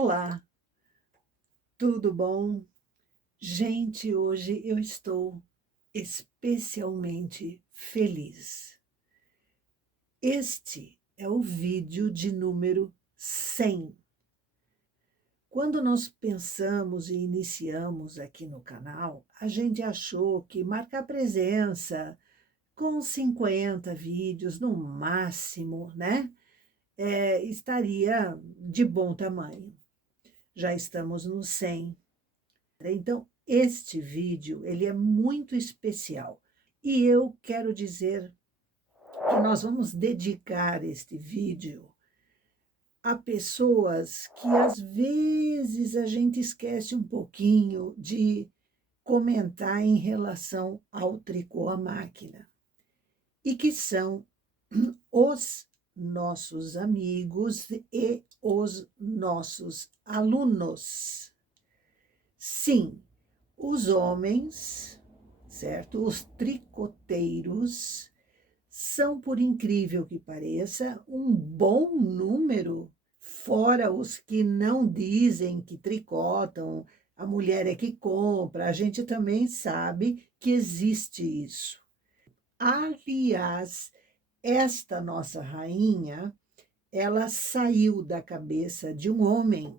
Olá, tudo bom? Gente, hoje eu estou especialmente feliz. Este é o vídeo de número 100. Quando nós pensamos e iniciamos aqui no canal, a gente achou que marcar presença com 50 vídeos no máximo, né? Estaria de bom tamanho. Já estamos no 100. Então, este vídeo, ele é muito especial. E eu quero dizer que nós vamos dedicar este vídeo a pessoas que, às vezes, a gente esquece um pouquinho de comentar em relação ao tricô à máquina. E que são os nossos amigos e os nossos alunos. Sim, os homens, certo? Os tricoteiros são, por incrível que pareça, um bom número, fora os que não dizem que tricotam, a mulher é que compra, a gente também sabe que existe isso. Aliás, esta nossa rainha, ela saiu da cabeça de um homem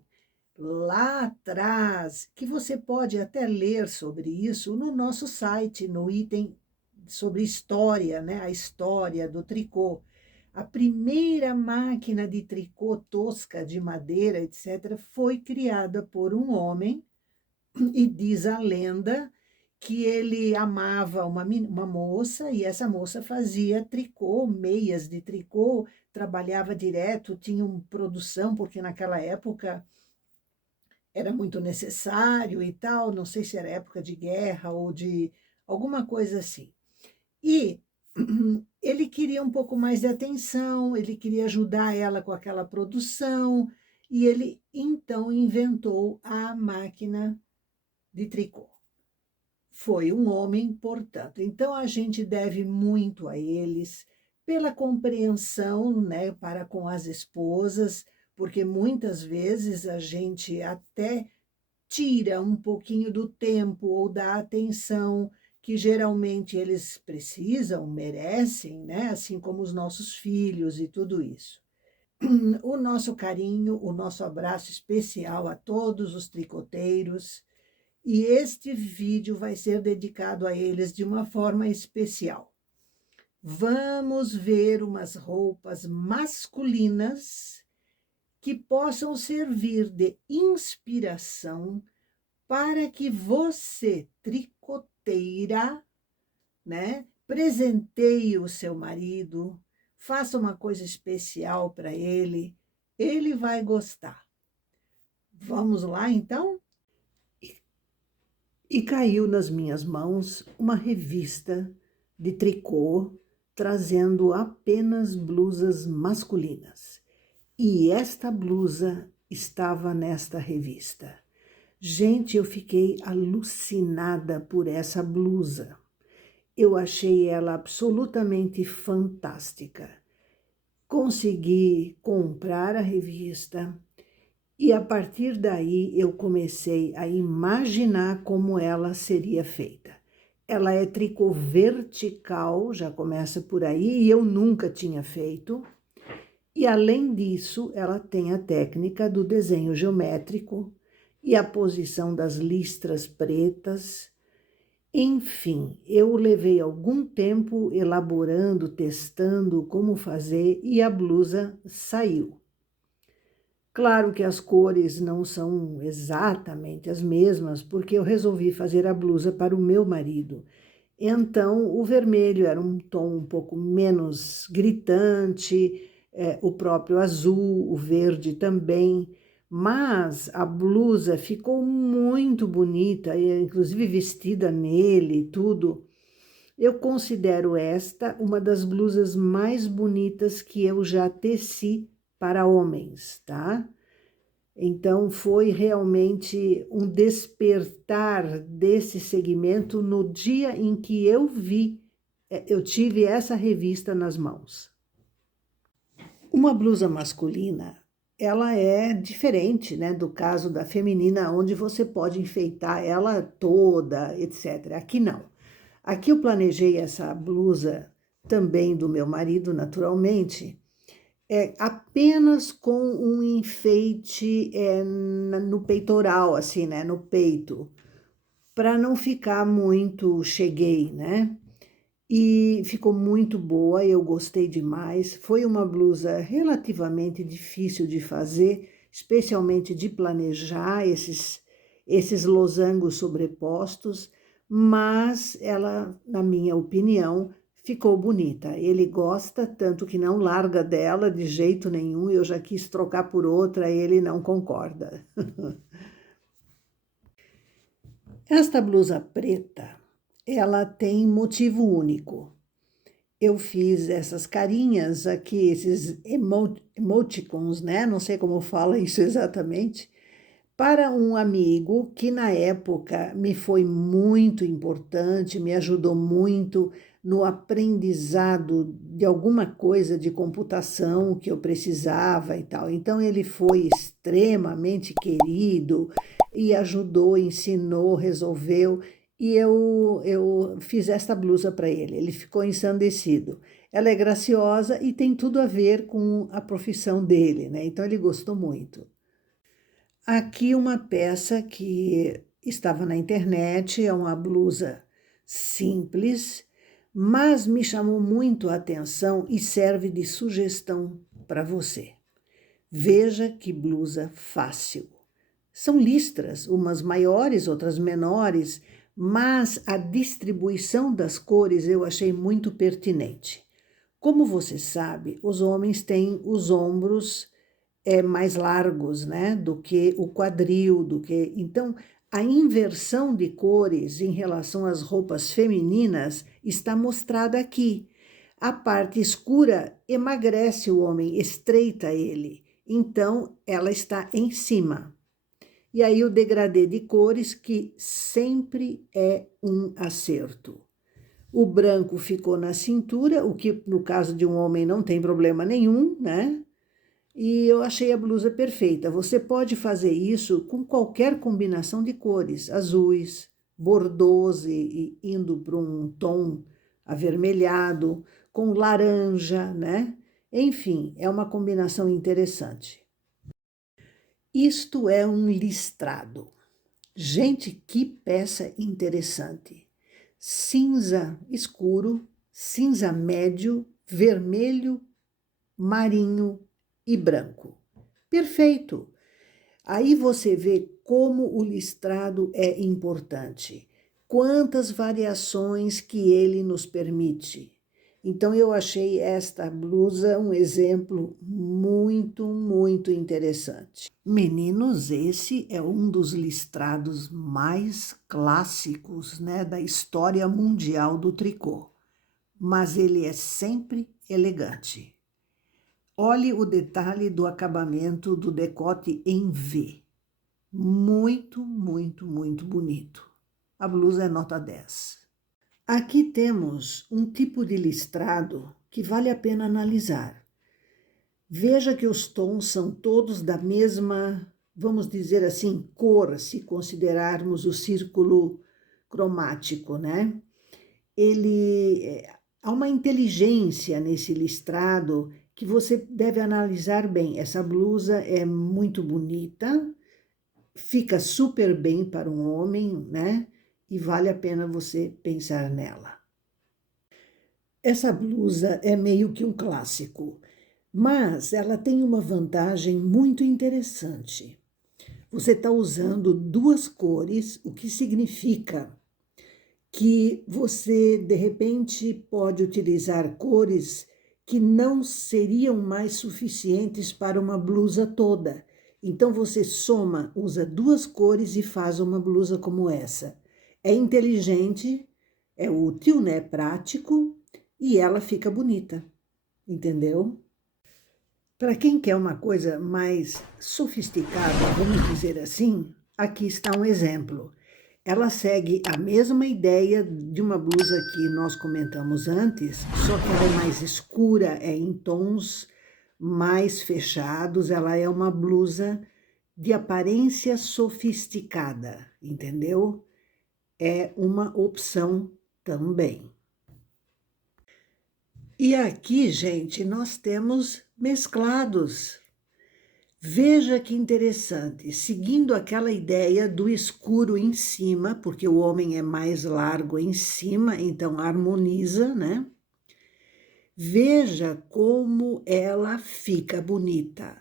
lá atrás, que você pode até ler sobre isso no nosso site, no item sobre história, né? A história do tricô. A primeira máquina de tricô tosca de madeira, etc., foi criada por um homem, e diz a lenda que ele amava uma moça, e essa moça fazia tricô, meias de tricô, trabalhava direto, tinha uma produção, porque naquela época era muito necessário e tal, não sei se era época de guerra ou de alguma coisa assim. E ele queria um pouco mais de atenção, ele queria ajudar ela com aquela produção, e ele então inventou a máquina de tricô. Foi um homem, portanto. Então a gente deve muito a eles pela compreensão, né, para com as esposas, porque muitas vezes a gente até tira um pouquinho do tempo ou da atenção que geralmente eles precisam, merecem, né? Assim como os nossos filhos e tudo isso. O nosso carinho, o nosso abraço especial a todos os tricoteiros, e este vídeo vai ser dedicado a eles de uma forma especial. Vamos ver umas roupas masculinas que possam servir de inspiração para que você, tricoteira, né, presenteie o seu marido, faça uma coisa especial para ele vai gostar. Vamos lá, então? E caiu nas minhas mãos uma revista de tricô trazendo apenas blusas masculinas. E esta blusa estava nesta revista. Gente, eu fiquei alucinada por essa blusa. Eu achei ela absolutamente fantástica. Consegui comprar a revista e a partir daí eu comecei a imaginar como ela seria feita. Ela é tricô vertical, já começa por aí, e eu nunca tinha feito. E além disso, ela tem a técnica do desenho geométrico e a posição das listras pretas. Enfim, eu levei algum tempo elaborando, testando como fazer e a blusa saiu. Claro que as cores não são exatamente as mesmas, porque eu resolvi fazer a blusa para o meu marido. Então, o vermelho era um tom um pouco menos gritante, o próprio azul, o verde também, mas a blusa ficou muito bonita, inclusive vestida nele e tudo. Eu considero esta uma das blusas mais bonitas que eu já teci para homens, tá? Então, foi realmente um despertar desse segmento no dia em que eu tive essa revista nas mãos. Uma blusa masculina ela é diferente, né, do caso da feminina, onde você pode enfeitar ela toda, etc. Aqui não. Aqui eu planejei essa blusa também do meu marido, naturalmente, apenas com um enfeite no peitoral, assim, né, no peito, para não ficar muito cheguei, né? E ficou muito boa, eu gostei demais. Foi uma blusa relativamente difícil de fazer, especialmente de planejar esses losangos sobrepostos, mas ela, na minha opinião, ficou bonita. Ele gosta tanto que não larga dela de jeito nenhum. Eu já quis trocar por outra, ele não concorda. Esta blusa preta, ela tem motivo único. Eu fiz essas carinhas aqui, esses emoticons, né? Não sei como fala isso exatamente, para um amigo que na época me foi muito importante, me ajudou muito no aprendizado de alguma coisa de computação que eu precisava e tal. Então ele foi extremamente querido e ajudou, ensinou, resolveu. E eu fiz esta blusa para ele. Ele ficou ensandecido. Ela é graciosa e tem tudo a ver com a profissão dele, né? Então ele gostou muito. Aqui uma peça que estava na internet, é uma blusa simples, mas me chamou muito a atenção e serve de sugestão para você. Veja que blusa fácil. São listras, umas maiores, outras menores, mas a distribuição das cores eu achei muito pertinente. Como você sabe, os homens têm os ombros mais largos, né, do que o quadril, então a inversão de cores em relação às roupas femininas está mostrada aqui. A parte escura emagrece o homem, estreita ele, então ela está em cima. E aí o degradê de cores, que sempre é um acerto. O branco ficou na cintura, o que no caso de um homem não tem problema nenhum, né? E eu achei a blusa perfeita. Você pode fazer isso com qualquer combinação de cores, azuis, bordôs e indo para um tom avermelhado, com laranja, né? Enfim, é uma combinação interessante. Isto é um listrado. Gente, que peça interessante. Cinza escuro, cinza médio, vermelho, marinho e branco. Perfeito! Aí você vê como o listrado é importante. Quantas variações que ele nos permite. Então, eu achei esta blusa um exemplo muito, muito interessante. Meninos, esse é um dos listrados mais clássicos, né, da história mundial do tricô. Mas ele é sempre elegante. Olhe o detalhe do acabamento do decote em V. Muito, muito, muito bonito. A blusa é nota 10. Aqui temos um tipo de listrado que vale a pena analisar. Veja que os tons são todos da mesma, vamos dizer assim, cor, se considerarmos o círculo cromático, né? Há uma inteligência nesse listrado que você deve analisar bem. Essa blusa é muito bonita, fica super bem para um homem, né? E vale a pena você pensar nela. Essa blusa é meio que um clássico, mas ela tem uma vantagem muito interessante. Você está usando duas cores, o que significa que você, de repente, pode utilizar cores que não seriam mais suficientes para uma blusa toda. Então, você soma, usa duas cores e faz uma blusa como essa. É inteligente, é útil, né? É prático e ela fica bonita, entendeu? Para quem quer uma coisa mais sofisticada, vamos dizer assim, aqui está um exemplo. Ela segue a mesma ideia de uma blusa que nós comentamos antes, só que ela é mais escura, é em tons mais fechados, ela é uma blusa de aparência sofisticada, entendeu? É uma opção também. E aqui, gente, nós temos mesclados. Veja que interessante, seguindo aquela ideia do escuro em cima, porque o homem é mais largo em cima, então harmoniza, né? Veja como ela fica bonita.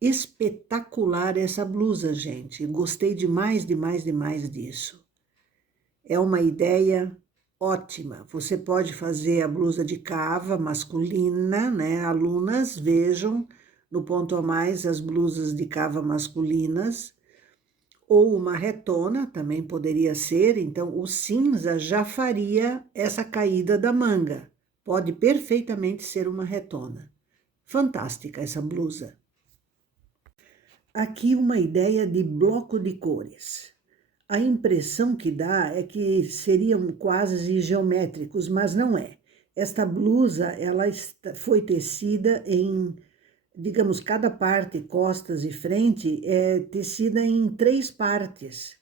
Espetacular essa blusa, gente. Gostei demais, demais, demais disso. É uma ideia ótima. Você pode fazer a blusa de cava masculina, né? Alunas, vejam no ponto a mais as blusas de cava masculinas, ou uma retona, também poderia ser. Então, o cinza já faria essa caída da manga. Pode perfeitamente ser uma retona. Fantástica essa blusa. Aqui uma ideia de bloco de cores. A impressão que dá é que seriam quase geométricos, mas não é. Esta blusa, ela foi tecida em, digamos, cada parte, costas e frente, é tecida em 3 partes.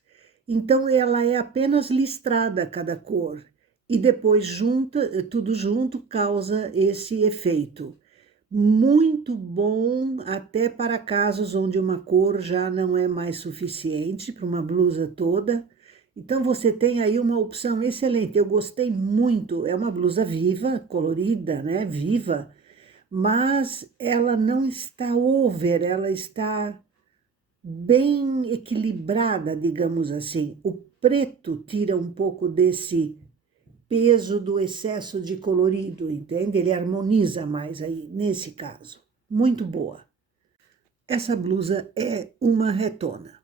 Então, ela é apenas listrada cada cor. E depois junta, tudo junto causa esse efeito. Muito bom até para casos onde uma cor já não é mais suficiente para uma blusa toda. Então você tem aí uma opção excelente. Eu gostei muito. É uma blusa viva, colorida, né? Viva, mas ela não está over, ela está bem equilibrada, digamos assim. O preto tira um pouco desse peso do excesso de colorido, entende? Ele harmoniza mais aí, nesse caso. Muito boa. Essa blusa é uma retona.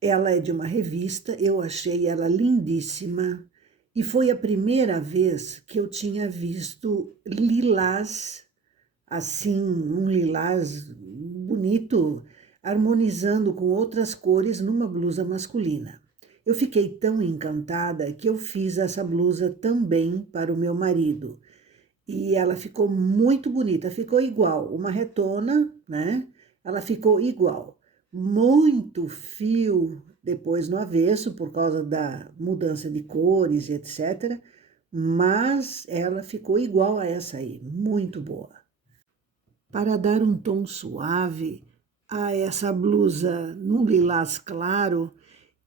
Ela é de uma revista, eu achei ela lindíssima, e foi a primeira vez que eu tinha visto lilás, assim, um lilás bonito, harmonizando com outras cores numa blusa masculina. Eu fiquei tão encantada que eu fiz essa blusa também para o meu marido. E ela ficou muito bonita, ficou igual, uma retona, né? Ela ficou igual. Muito fio depois no avesso, por causa da mudança de cores e etc. Mas ela ficou igual a essa aí, muito boa. Para dar um tom suave a essa blusa num lilás claro,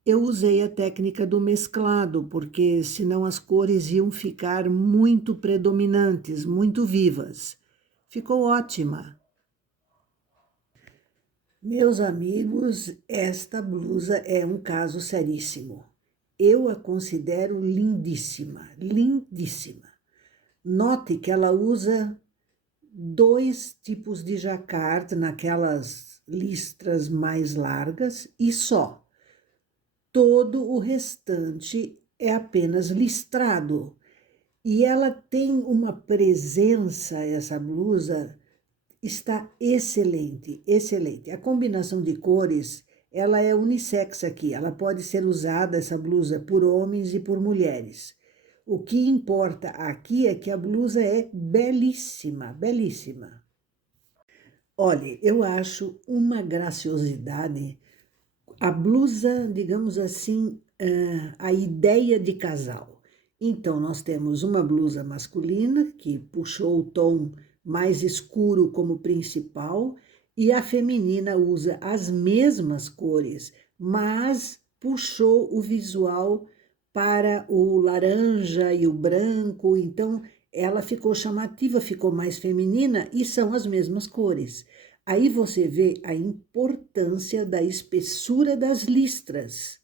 eu usei a técnica do mesclado, porque senão as cores iam ficar muito predominantes, muito vivas. Ficou ótima. Meus amigos, esta blusa é um caso seríssimo. Eu a considero lindíssima, lindíssima. Note que ela usa 2 tipos de jacquard naquelas listras mais largas e só. Todo o restante é apenas listrado. E ela tem uma presença, essa blusa, está excelente, excelente. A combinação de cores, ela é unissex aqui. Ela pode ser usada, essa blusa, por homens e por mulheres. O que importa aqui é que a blusa é belíssima, belíssima. Olha, eu acho uma graciosidade a blusa, digamos assim, a ideia de casal. Então, nós temos uma blusa masculina, que puxou o tom mais escuro como principal, e a feminina usa as mesmas cores, mas puxou o visual para o laranja e o branco, então ela ficou chamativa, ficou mais feminina e são as mesmas cores. Aí você vê a importância da espessura das listras.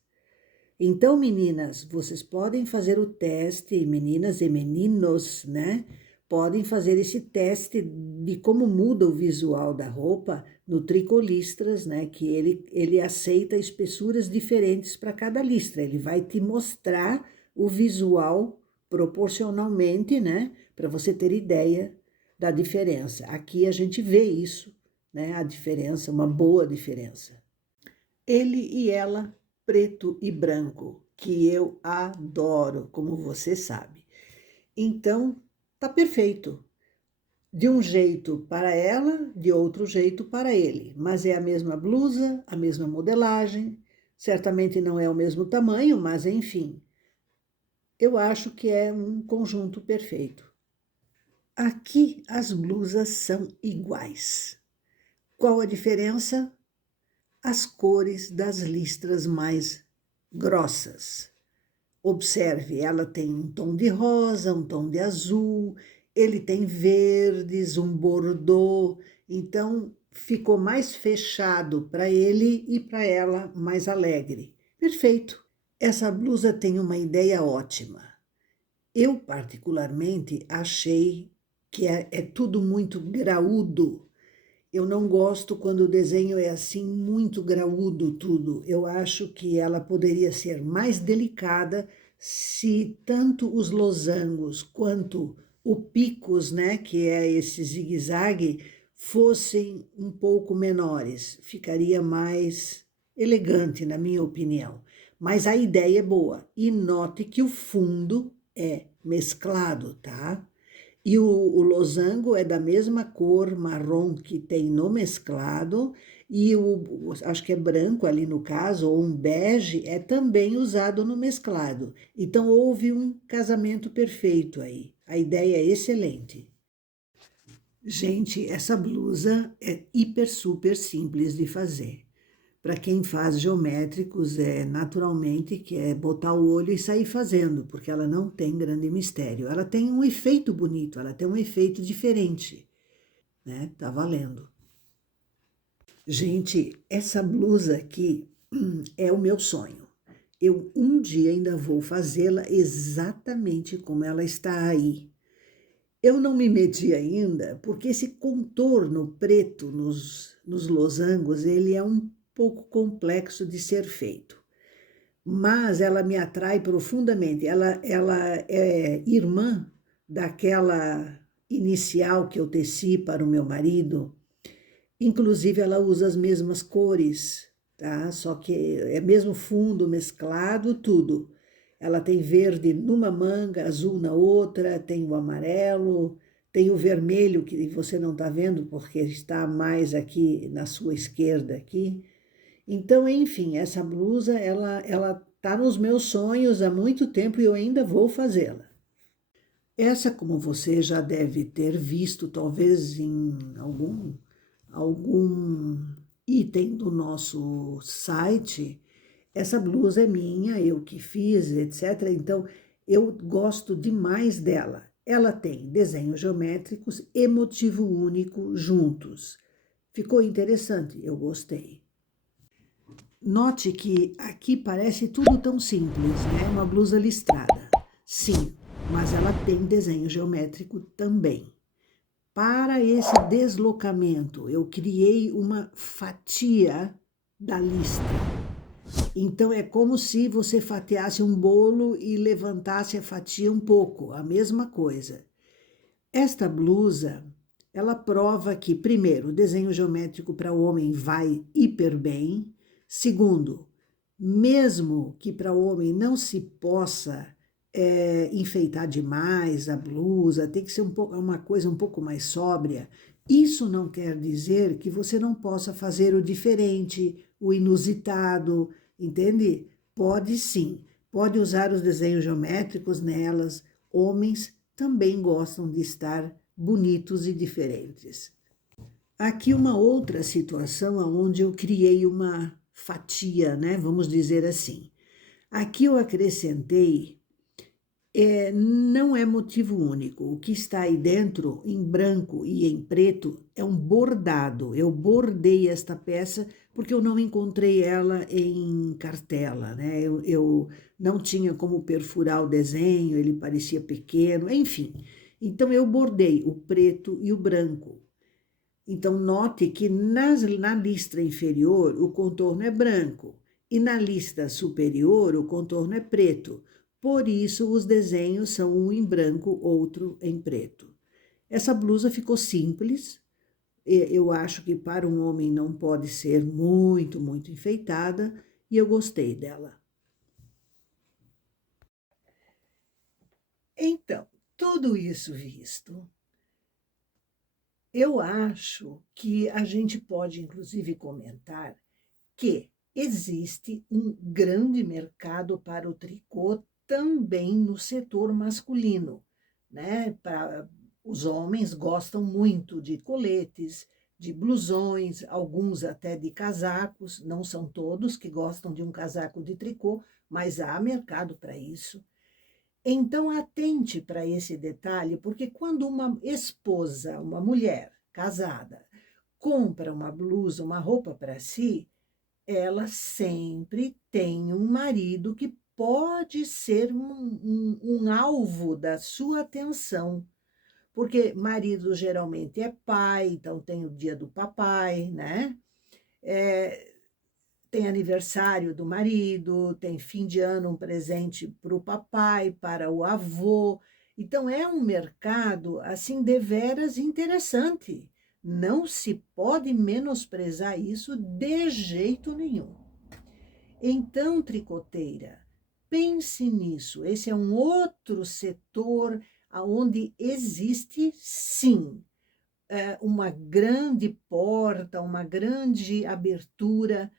Então, meninas, vocês podem fazer o teste, meninas e meninos, né? Podem fazer esse teste de como muda o visual da roupa no Tricolistras, né? Que ele aceita espessuras diferentes para cada listra. Ele vai te mostrar o visual proporcionalmente, né? Para você ter ideia da diferença. Aqui a gente vê isso, né? A diferença, uma boa diferença. Ele e ela, preto e branco, que eu adoro, como você sabe. Então, tá perfeito. De um jeito para ela, de outro jeito para ele, mas é a mesma blusa, a mesma modelagem, certamente não é o mesmo tamanho, mas enfim, eu acho que é um conjunto perfeito. Aqui as blusas são iguais. Qual a diferença? As cores das listras mais grossas. Observe, ela tem um tom de rosa, um tom de azul, ele tem verdes, um bordô, então ficou mais fechado para ele e para ela mais alegre. Perfeito. Essa blusa tem uma ideia ótima. Eu, particularmente, achei que é tudo muito graúdo. Eu não gosto quando o desenho é assim, muito graúdo tudo. Eu acho que ela poderia ser mais delicada se tanto os losangos quanto o picos, né, que é esse zigue-zague, fossem um pouco menores. Ficaria mais elegante, na minha opinião. Mas a ideia é boa. E note que o fundo é mesclado, tá? E o losango é da mesma cor marrom que tem no mesclado, e acho que é branco ali no caso, ou um bege, é também usado no mesclado. Então houve um casamento perfeito aí. A ideia é excelente. Gente, essa blusa é hiper super simples de fazer. Para quem faz geométricos, naturalmente que é botar o olho e sair fazendo, porque ela não tem grande mistério. Ela tem um efeito bonito, ela tem um efeito diferente, né? Tá valendo. Gente, essa blusa aqui é o meu sonho. Eu um dia ainda vou fazê-la exatamente como ela está aí. Eu não me meti ainda, porque esse contorno preto nos losangos, ele é um pouco complexo de ser feito. Mas ela me atrai profundamente. Ela é irmã daquela inicial que eu teci para o meu marido. Inclusive, ela usa as mesmas cores, tá? Só que é mesmo fundo mesclado, tudo. Ela tem verde numa manga, azul na outra, tem o amarelo, tem o vermelho que você não está vendo porque está mais aqui na sua esquerda aqui. Então, enfim, essa blusa, ela tá nos meus sonhos há muito tempo e eu ainda vou fazê-la. Essa, como você já deve ter visto, talvez em algum item do nosso site, essa blusa é minha, eu que fiz, etc. Então, eu gosto demais dela. Ela tem desenhos geométricos e motivo único juntos. Ficou interessante, eu gostei. Note que aqui parece tudo tão simples, né? Uma blusa listrada. Sim, mas ela tem desenho geométrico também. Para esse deslocamento, eu criei uma fatia da listra. Então, é como se você fatiasse um bolo e levantasse a fatia um pouco, a mesma coisa. Esta blusa, ela prova que, primeiro, o desenho geométrico para o homem vai hiper bem. Segundo, mesmo que para o homem não se possa enfeitar demais a blusa, tem que ser uma coisa um pouco mais sóbria. Isso não quer dizer que você não possa fazer o diferente, o inusitado, entende? Pode sim, pode usar os desenhos geométricos nelas. Homens também gostam de estar bonitos e diferentes. Aqui uma outra situação onde eu criei uma fatia, né? Vamos dizer assim. Aqui eu acrescentei, não é motivo único. O que está aí dentro, em branco e em preto, é um bordado. Eu bordei esta peça porque eu não encontrei ela em cartela, né? Eu não tinha como perfurar o desenho, ele parecia pequeno, enfim. Então eu bordei o preto e o branco. Então, note que na listra inferior o contorno é branco e na lista superior o contorno é preto. Por isso, os desenhos são um em branco, outro em preto. Essa blusa ficou simples. Eu acho que para um homem não pode ser muito, muito enfeitada e eu gostei dela. Então, tudo isso visto, Eu acho que a gente pode, inclusive, comentar que existe um grande mercado para o tricô também no setor masculino, né? Os homens gostam muito de coletes, de blusões, alguns até de casacos, não são todos que gostam de um casaco de tricô, mas há mercado para isso. Então, atente para esse detalhe, porque quando uma esposa, uma mulher casada, compra uma blusa, uma roupa para si, ela sempre tem um marido que pode ser um alvo da sua atenção, porque marido geralmente é pai, então tem o dia do papai, né? É, tem aniversário do marido, tem fim de ano um presente para o papai, para o avô. Então é um mercado assim deveras interessante. Não se pode menosprezar isso de jeito nenhum. Então, tricoteira, pense nisso. Esse é um outro setor onde existe, sim, uma grande porta, uma grande abertura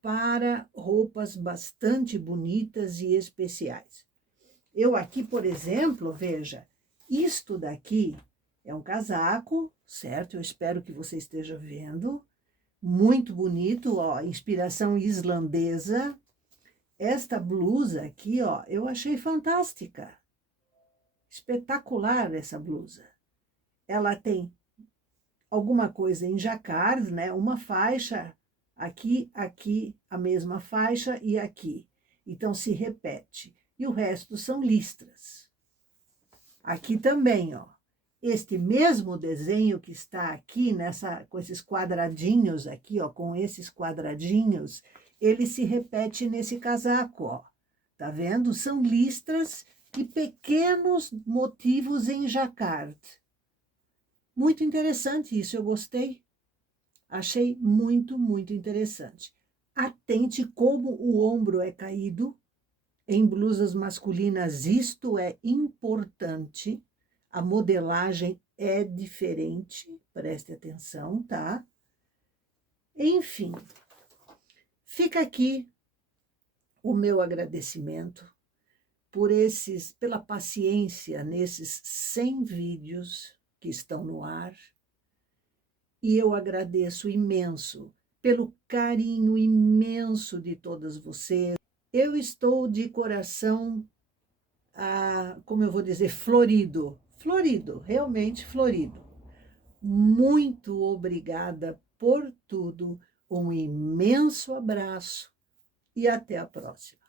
para roupas bastante bonitas e especiais. Eu aqui, por exemplo, veja, isto daqui é um casaco, certo? Eu espero que você esteja vendo. Muito bonito, ó, inspiração islandesa. Esta blusa aqui, ó, eu achei fantástica. Espetacular essa blusa. Ela tem alguma coisa em jacquard, né? Uma faixa aqui, aqui, a mesma faixa e aqui. Então se repete. E o resto são listras. Aqui também, ó. Este mesmo desenho que está aqui com esses quadradinhos aqui, ó, com esses quadradinhos, ele se repete nesse casaco, ó. Tá vendo? São listras e pequenos motivos em jacquard. Muito interessante isso, eu gostei. Achei muito, muito interessante. Atente como o ombro é caído. Em blusas masculinas, isto é importante. A modelagem é diferente, preste atenção, tá? Enfim, fica aqui o meu agradecimento pela paciência nesses 100 vídeos que estão no ar. E eu agradeço imenso pelo carinho imenso de todas vocês. Eu estou de coração, como eu vou dizer, florido. Florido, realmente florido. Muito obrigada por tudo. Um imenso abraço e até a próxima.